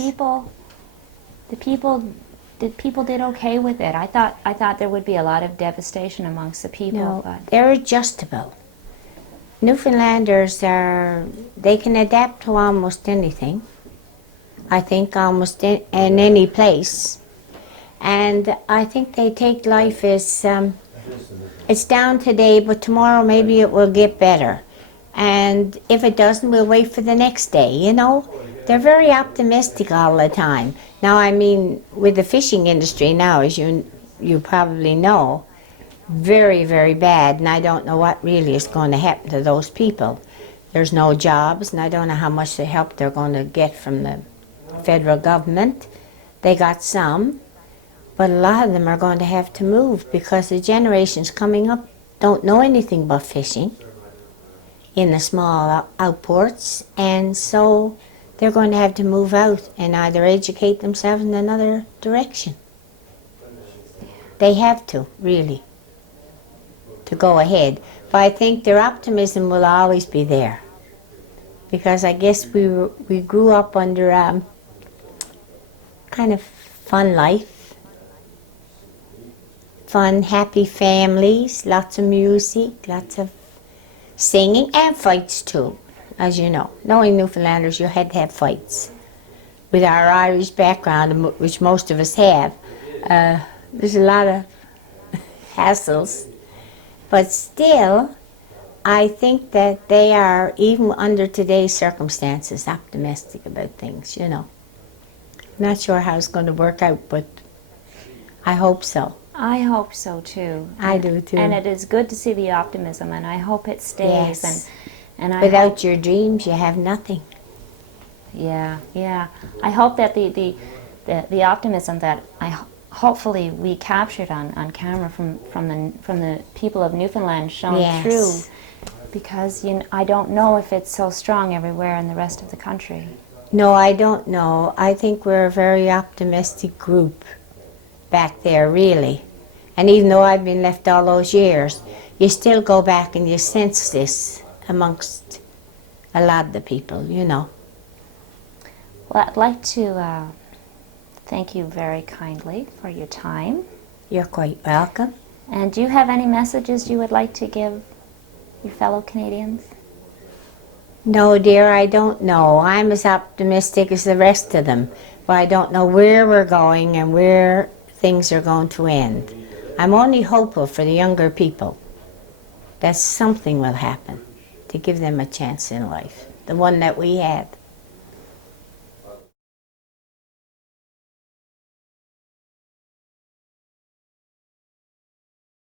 people, the people did okay with it. I thought there would be a lot of devastation amongst the people. No, but they're adjustable. Newfoundlanders they can adapt to almost anything. I think almost in any place. And I think they take life as, it's down today, but tomorrow maybe it will get better. And if it doesn't, we'll wait for the next day, you know? They're very optimistic all the time. Now, I mean, with the fishing industry now, as you probably know, very, very bad, and I don't know what really is going to happen to those people. There's no jobs, and I don't know how much the help they're going to get from the federal government. They got some, but a lot of them are going to have to move because the generations coming up don't know anything about fishing in the small outports, and so they're going to have to move out and either educate themselves in another direction. They have to, really, to go ahead. But I think their optimism will always be there, because I guess we grew up under kind of fun life, fun, happy families, lots of music, lots of singing, and fights too, as you know. Knowing Newfoundlanders, you had to have fights. With our Irish background, which most of us have, there's a lot of hassles. But still, I think that they are, even under today's circumstances, optimistic about things, you know. Not sure how it's going to work out, but I hope so. I hope so too. I do too. And it is good to see the optimism, and I hope it stays. Yes. And I Without your dreams, you have nothing. Yeah. I hope that the optimism that hopefully we captured on camera from the people of Newfoundland shone through, because I don't know if it's so strong everywhere in the rest of the country. No, I don't know. I think we're a very optimistic group back there, really. And even though I've been left all those years, you still go back and you sense this amongst a lot of the people, you know. Well, I'd like to thank you very kindly for your time. You're quite welcome. And do you have any messages you would like to give your fellow Canadians? No, dear, I don't know. I'm as optimistic as the rest of them, but I don't know where we're going and where things are going to end. I'm only hopeful for the younger people that something will happen to give them a chance in life, the one that we had.